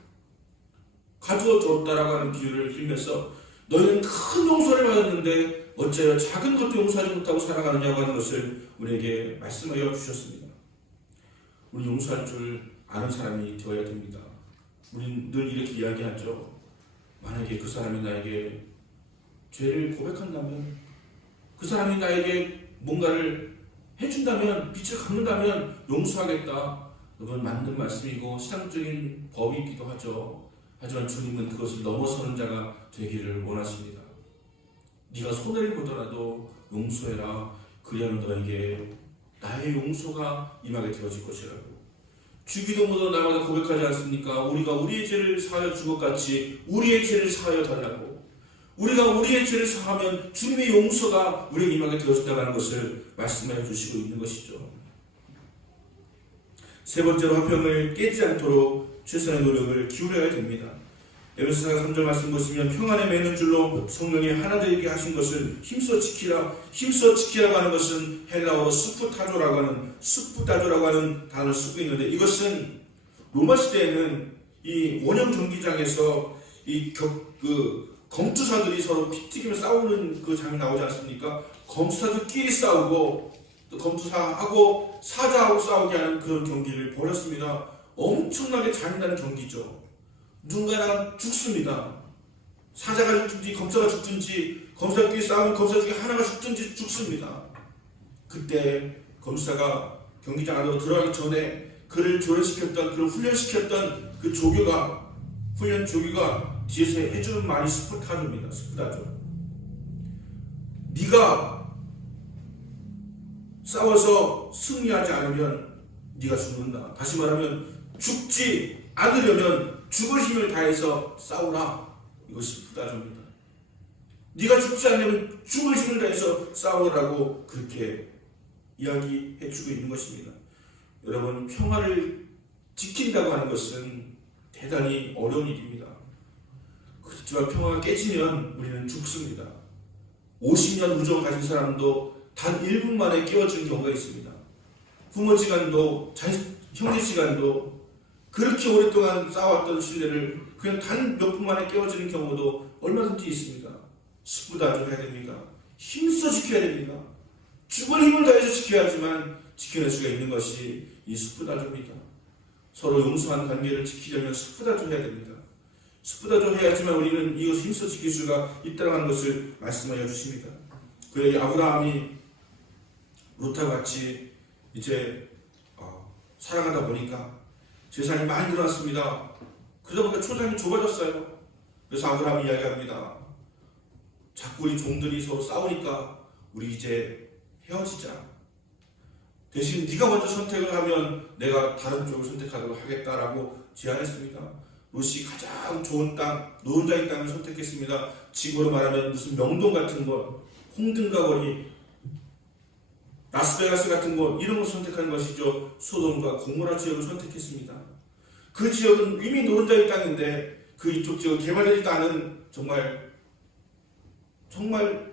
가두어 줬다라고 하는 비유를 들면서 너희는 큰 용서를 받았는데 어째요 작은 것도 용서하지 못하고 살아가느냐고 하는 것을 우리에게 말씀하여 주셨습니다. 우리 용서할 줄 아는 사람이 되어야 됩니다. 우리는 늘 이렇게 이야기하죠. 만약에 그 사람이 나에게 죄를 고백한다면, 그 사람이 나에게 뭔가를 해준다면, 빚을 갚는다면 용서하겠다. 그건 맞는 말씀이고 신앙적인 법이기도 하죠. 하지만 주님은 그것을 넘어서는 자가 되기를 원하십니다. 네가 손해를 보더라도 용서해라. 그리하면 너에게 나의 용서가 임하게 되어질 것이라고. 주기도 모두 나마다 고백하지 않습니까? 우리가 우리의 죄를 사하여 준 것 같이 우리의 죄를 사하여 달라고. 우리가 우리의 죄를 사하면 주님의 용서가 우리에게 임하게 되어진다는 것을 말씀해 주시고 있는 것이죠. 세 번째로 화평을 깨지 않도록 최선의 노력을 기울여야 됩니다. 에베소 4장 3절 말씀 보시면 평안에 매는 줄로 성령이 하나 되게 하신 것을 힘써 지키라. 힘써 지키라고 하는 것은 헬라어로 스푸타조라고 하는 단어를 쓰고 있는데, 이것은 로마 시대에는 이 원형 경기장에서 검투사들이 서로 피 튀기며 싸우는 그 장면이 나오지 않습니까? 검투사들끼리 싸우고 또 검투사하고 사자하고 싸우게 하는 그런 경기를 벌였습니다. 엄청나게 잔인한 경기죠. 누군가가 죽습니다. 사자가 죽든지 검사가 죽든지, 검사끼리 싸우면 검사 중에 하나가 죽든지 죽습니다. 그때 검사가 경기장 안으로 들어가기 전에 그를 조련시켰던, 그를 훈련시켰던 그 훈련 조교가 뒤에서 해주는 말이 스푸타조입니다. 스푸타조. 네가 싸워서 승리하지 않으면 네가 죽는다. 다시 말하면 죽지 않으려면 죽을 힘을 다해서 싸우라. 이것이 부다조입니다. 네가 죽지 않으면 죽을 힘을 다해서 싸우라고 그렇게 이야기해주고 있는 것입니다. 여러분, 평화를 지킨다고 하는 것은 대단히 어려운 일입니다. 그렇지만 평화가 깨지면 우리는 죽습니다. 50년 우정을 가진 사람도 단 1분 만에 깨어지는 경우가 있습니다. 부모지간도 형제지간도 그렇게 오랫동안 쌓아왔던 신뢰를 그냥 단 몇 분 만에 깨어지는 경우도 얼마든지 있습니다. 스프다조 해야 됩니다. 힘써 지켜야 됩니다. 죽을 힘을 다해서 지켜야 하지만 지켜낼 수가 있는 것이 이 스프다조입니다. 서로 용서한 관계를 지키려면 스프다조 해야 됩니다. 스프다조 해야지만 우리는 이것을 힘써 지킬 수가 있다는 것을 말씀하여 주십니다. 그래 아브라함이 롯과 같이 이제 살아가다 보니까 재산이 많이 늘어났습니다. 그러다 보니까 초장이 좁아졌어요. 그래서 아브라함이 이야기합니다. 자꾸 우리 종들이 서로 싸우니까 우리 이제 헤어지자. 대신 네가 먼저 선택을 하면 내가 다른 쪽을 선택하도록 하겠다라고 제안했습니다. 롯이 가장 좋은 땅, 노른자의 땅을 선택했습니다. 지구로 말하면 무슨 명동 같은 것, 홍등가 거리, 라스베가스 같은 곳 이런 걸 선택한 것이죠. 소돔과 고모라 지역을 선택했습니다. 그 지역은 이미 노른자의 땅인데 그 이쪽 지역 개발되지도 않은 정말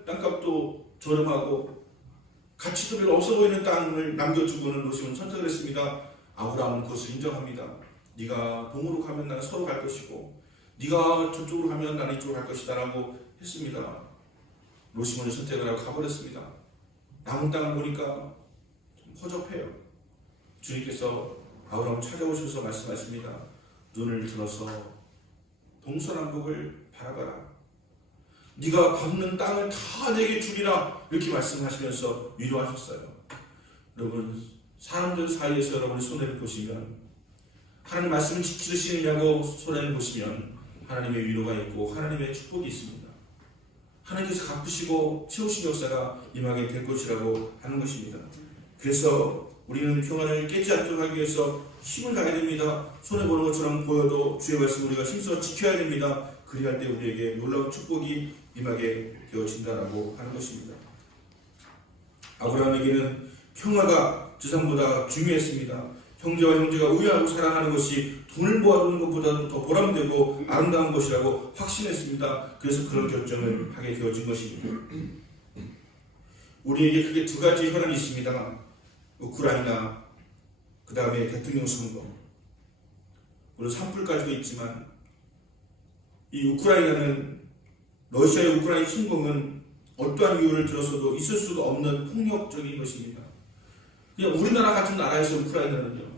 땅값도 저렴하고 가치도 별로 없어 보이는 땅을 남겨주고는 롯이 선택을 했습니다. 아브라함은 그것을 인정합니다. 네가 동으로 가면 나는 서로 갈 것이고 네가 저쪽으로 가면 나는 이쪽으로 갈 것이다 라고 했습니다. 롯이 먼저 선택을 하고 가버렸습니다. 남은 땅을 보니까 좀 허접해요. 주님께서 아브라함을 찾아오셔서 말씀하십니다. 눈을 들어서 동서남북을 바라봐라. 네가 밟는 땅을 다 내게 주리라. 이렇게 말씀하시면서 위로하셨어요. 여러분, 사람들 사이에서 여러분의 손해를 보시면 하나님 말씀을 지키시느냐고 손해를 보시면 하나님의 위로가 있고 하나님의 축복이 있습니다. 하나님께서 갚으시고 채우신 역사가 임하게 될 것이라고 하는 것입니다. 그래서 우리는 평안을 깨지 않도록 하기 위해서 힘을 다해야 됩니다. 손해보는 것처럼 보여도 주의 말씀 우리가 힘써 지켜야 됩니다. 그리할 때 우리에게 놀라운 축복이 임하게 되어진다라고 하는 것입니다. 아브라함에게는 평화가 재산보다 중요했습니다. 형제와 형제가 우애하고 사랑하는 것이 돈을 모아두는 것보다도 더 보람되고 아름다운 것이라고 확신했습니다. 그래서 그런 결정을 하게 되어진 것입니다. 우리에게 크게 두 가지 현안이 있습니다. 우크라이나, 그 다음에 대통령 선거. 물론 산불까지도 있지만 이 우크라이나는 러시아의 우크라이나 침공은 어떠한 이유를 들어서도 있을 수가 없는 폭력적인 것입니다. 그냥 우리나라 같은 나라에서 우크라이나는요,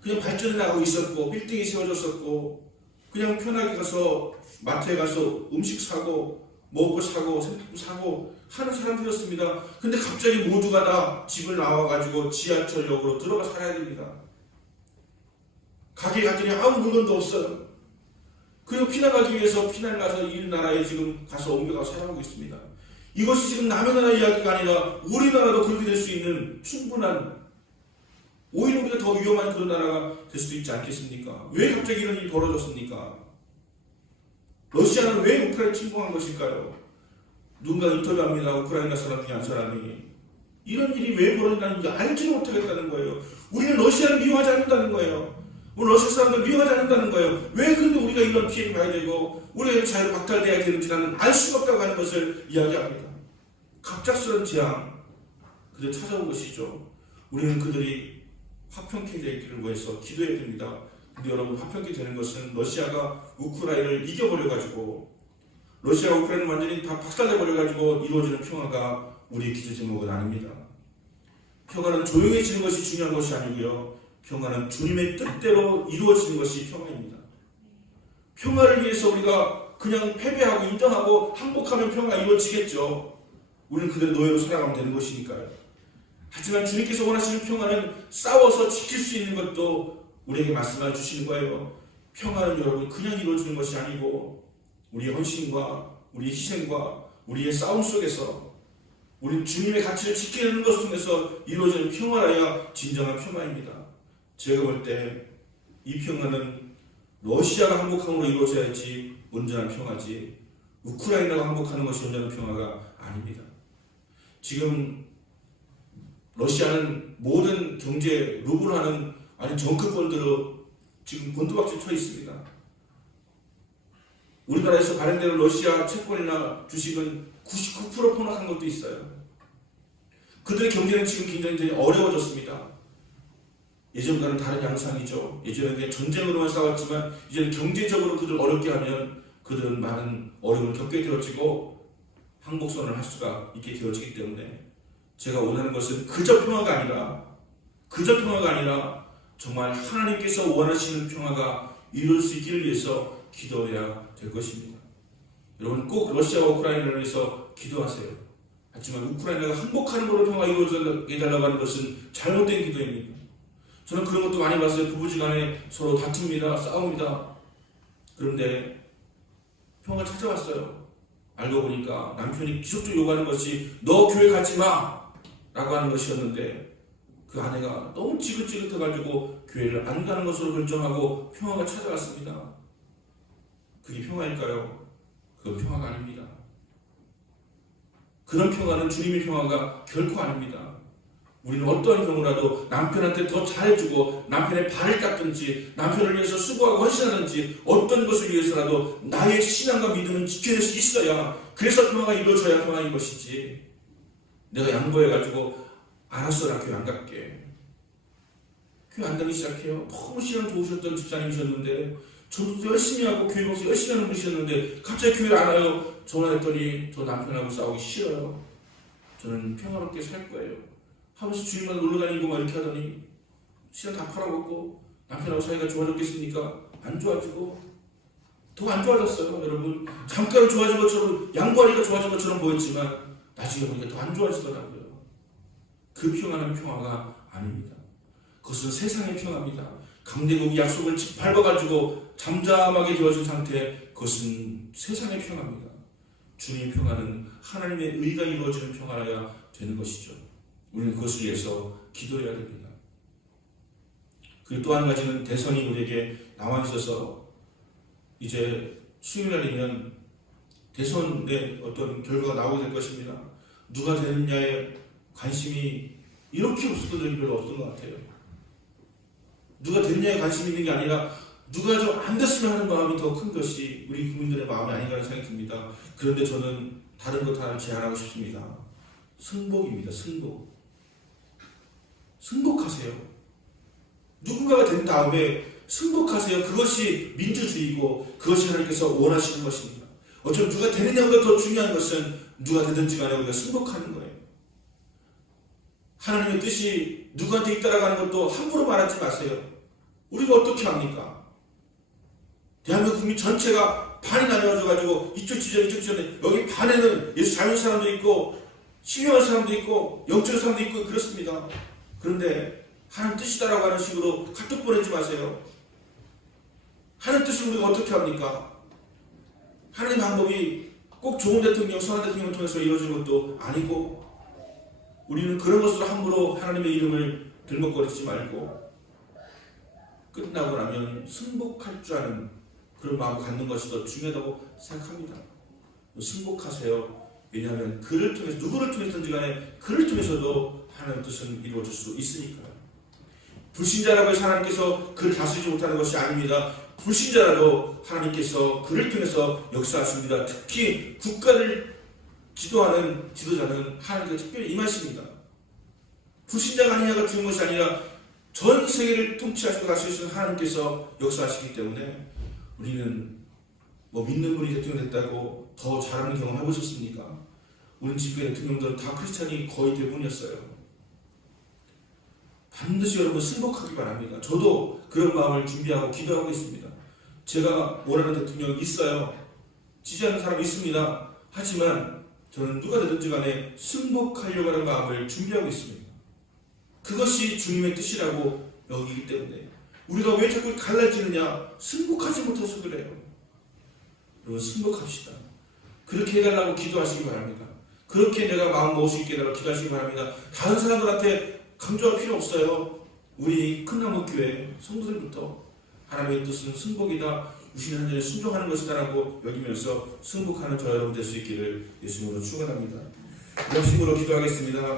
그냥 발전해 나가고 있었고 빌딩이 세워졌었고 그냥 편하게 가서 마트에 가서 음식 사고 먹을 거 사고 생필품 사고 하는 사람들이었습니다. 근데 갑자기 모두가 다 집을 나와가지고 지하철역으로 들어가 살아야 됩니다. 가게 갔더니 아무 물건도 없어요. 그리고 피난가기 위해서 피난을 가서 이 나라에 지금 가서 옮겨가서 살아가고 있습니다. 이것이 지금 남의 나라 이야기가 아니라 우리나라도 그렇게 될 수 있는 충분한, 오히려 우리가 더 위험한 그런 나라가 될 수도 있지 않겠습니까? 왜 갑자기 이런 일이 벌어졌습니까? 러시아는 왜 우크라이나 침공한 것일까요? 누군가 인터뷰합니다. 우크라이나 사람 중에 한 사람이 이런 일이 왜 벌어졌는지 알지도 못하겠다는 거예요. 우리는 러시아를 미워하지 않는다는 거예요. 오늘 러시아 사람들 미워하지 않는다는 거예요. 왜 근데 우리가 이런 피해를 봐야 되고 우리가 자유를 박탈돼야 되는지 나는 알 수가 없다고 하는 것을 이야기합니다. 갑작스러운 재앙, 그들 찾아온 것이죠. 우리는 그들이 화평케 되기를 위해서 기도해야 됩니다. 근데 여러분, 화평케 되는 것은 러시아가 우크라이나를 이겨버려가지고 러시아와 우크라이나는 완전히 다 박살내버려가지고 이루어지는 평화가 우리의 기도 제목은 아닙니다. 평화는 조용해지는 것이 중요한 것이 아니고요, 평화는 주님의 뜻대로 이루어지는 것이 평화입니다. 평화를 위해서 우리가 그냥 패배하고 인정하고 항복하면 평화가 이루어지겠죠. 우리는 그대로 노예로 살아가면 되는 것이니까요. 하지만 주님께서 원하시는 평화는 싸워서 지킬 수 있는 것도 우리에게 말씀해 주시는 거예요. 평화는 여러분 그냥 이루어지는 것이 아니고 우리의 헌신과 우리의 희생과 우리의 싸움 속에서 우리는 주님의 가치를 지키는 것을 통해서 이루어지는 평화라야 진정한 평화입니다. 제가 볼 때 이 평화는 러시아가 항복함으로 이루어져야지 온전한 평화지 우크라이나가 항복하는 것이 온전한 평화가 아닙니다. 지금 러시아는 모든 경제 루블로 하는 아니 정크 펀드로 지금 곤두박질 쳐 있습니다. 우리나라에서 발행되는 러시아 채권이나 주식은 99% 폭락한 것도 있어요. 그들의 경제는 지금 굉장히 어려워졌습니다. 예전과는 다른 양상이죠. 예전에는 그냥 전쟁으로만 싸웠지만 이제는 경제적으로 그들을 어렵게 하면 그들은 많은 어려움을 겪게 되어지고 항복선언을 할 수가 있게 되어지기 때문에 제가 원하는 것은 그저 평화가 아니라 정말 하나님께서 원하시는 평화가 이룰 수 있기를 위해서 기도해야 될 것입니다. 여러분 꼭 러시아와 우크라이나를 위해서 기도하세요. 하지만 우크라이나가 항복하는 걸로 평화가 이루어지게 해달라고 하는 것은 잘못된 기도입니다. 저는 그런 것도 많이 봤어요. 부부지간에 서로 다툽니다. 싸웁니다. 그런데 평화가 찾아왔어요. 알고 보니까 남편이 기적적으로 요구하는 것이 너 교회 가지 마! 라고 하는 것이었는데 그 아내가 너무 지긋지긋해가지고 교회를 안 가는 것으로 결정하고 평화가 찾아왔습니다. 그게 평화일까요? 그건 평화가 아닙니다. 그런 평화는 주님의 평화가 결코 아닙니다. 우리는 어떠한 경우라도 남편한테 더 잘해주고 남편의 발을 닦든지 남편을 위해서 수고하고 헌신하든지 어떤 것을 위해서라도 나의 신앙과 믿음은 지켜낼 수 있어야 그래서 평화가 이루어져야 평화인 것이지 내가 양보해가지고 알았어 나 교회 안 갈게. 교회 안 가기 시작해요. 너무 신앙 좋으셨던 집사님이셨는데 저도 열심히 하고 교회 가서 열심히 하는 분이셨는데 갑자기 교회를 안 와요. 전화했더니 저 남편하고 싸우기 싫어요. 저는 평화롭게 살 거예요. 하면서 주님만 놀러 다니고 막 이렇게 하더니 시간 다 팔아먹고 남편하고 사이가 좋아졌겠습니까? 안 좋아지고 더 안 좋아졌어요. 여러분 잠깐 좋아진 것처럼 양보하니까 좋아진 것처럼 보였지만 나중에 보니까 더 안 좋아지더라고요. 그 평화는 평화가 아닙니다. 그것은 세상의 평화입니다. 강대국이 약속을 밟아가지고 잠잠하게 되어진 상태 그것은 세상의 평화입니다. 주님의 평화는 하나님의 의가 이루어지는 평화여야 되는 것이죠. 우리는 그것을 위해서 기도해야 됩니다. 그리고 또 한 가지는 대선이 우리에게 나와 있어서 이제 수요일날이면 대선의 어떤 결과가 나오게 될 것입니다. 누가 되느냐에 관심이 이렇게 없었던 적이 별로 없던 것 같아요. 누가 되느냐에 관심이 있는 게 아니라 누가 좀 안 됐으면 하는 마음이 더 큰 것이 우리 국민들의 마음이 아닌가 하는 생각이 듭니다. 그런데 저는 다른 것 하나 제안하고 싶습니다. 승복입니다. 승복하세요. 누군가가 된 다음에 승복하세요. 그것이 민주주의고 그것이 하나님께서 원하시는 것입니다. 어쩌면 누가 되느냐보다 더 중요한 것은 누가 되든지 간에 우리가 승복하는 거예요. 하나님의 뜻이 누구한테 있다라고 하는 것도 함부로 말하지 마세요. 우리가 어떻게 합니까? 대한민국 국민 전체가 반이 나뉘어져가지고 이쪽 지점 여기 반에는 예수 잘 믿는 사람도 있고 신령한 사람도 있고 영적인 사람도 있고 그렇습니다. 그런데 하나님 뜻이다라고 하는 식으로 카톡 보내지 마세요. 하나님 뜻을 우리가 어떻게 합니까? 하나님 방법이 꼭 좋은 대통령, 선한 대통령을 통해서 이루어지는 것도 아니고 우리는 그런 것으로 함부로 하나님의 이름을 들먹거리지 말고 끝나고 나면 승복할 줄 아는 그런 마음을 갖는 것이 더 중요하다고 생각합니다. 승복하세요. 왜냐하면 그를 통해서 누구를 통해서든지 간에 그를 통해서도 하나님의 뜻은 이루어질 수 있으니까요. 불신자라고 해서 하나님께서 그를 다스리지 못하는 것이 아닙니다. 불신자라도 하나님께서 그를 통해서 역사하십니다. 특히 국가를 지도하는 지도자는 하나님께서 특별히 임하십니다. 불신자가 아니냐가 중요한 것이 아니라 전 세계를 통치하시고 다스리시는 하나님께서 역사하시기 때문에 우리는 믿는 분이 대통령 됐다고 더 잘하는 경험 해보셨습니까? 우리 집회 대통령들은 다 크리스찬이 거의 대부분이었어요. 반드시 여러분 승복하기 바랍니다. 저도 그런 마음을 준비하고 기도하고 있습니다. 제가 원하는 대통령 있어요. 지지하는 사람 있습니다. 하지만 저는 누가 되든지 간에 승복하려고 하는 마음을 준비하고 있습니다. 그것이 주님의 뜻이라고 여기기 때문에 우리가 왜 자꾸 갈라지느냐? 승복하지 못해서 그래요. 여러분 승복합시다. 그렇게 해달라고 기도하시기 바랍니다. 그렇게 내가 마음 먹을 수 있게 해달라고 기도하시기 바랍니다. 다른 사람들한테 강조할 필요 없어요. 우리 큰나무교회 성도들부터 하나님의 뜻은 승복이다. 우시는 한 전에 순종하는 것이다라고 여기면서 승복하는 저 여러분 될 수 있기를 예수님으로 축원합니다. 이런 식으로 기도하겠습니다.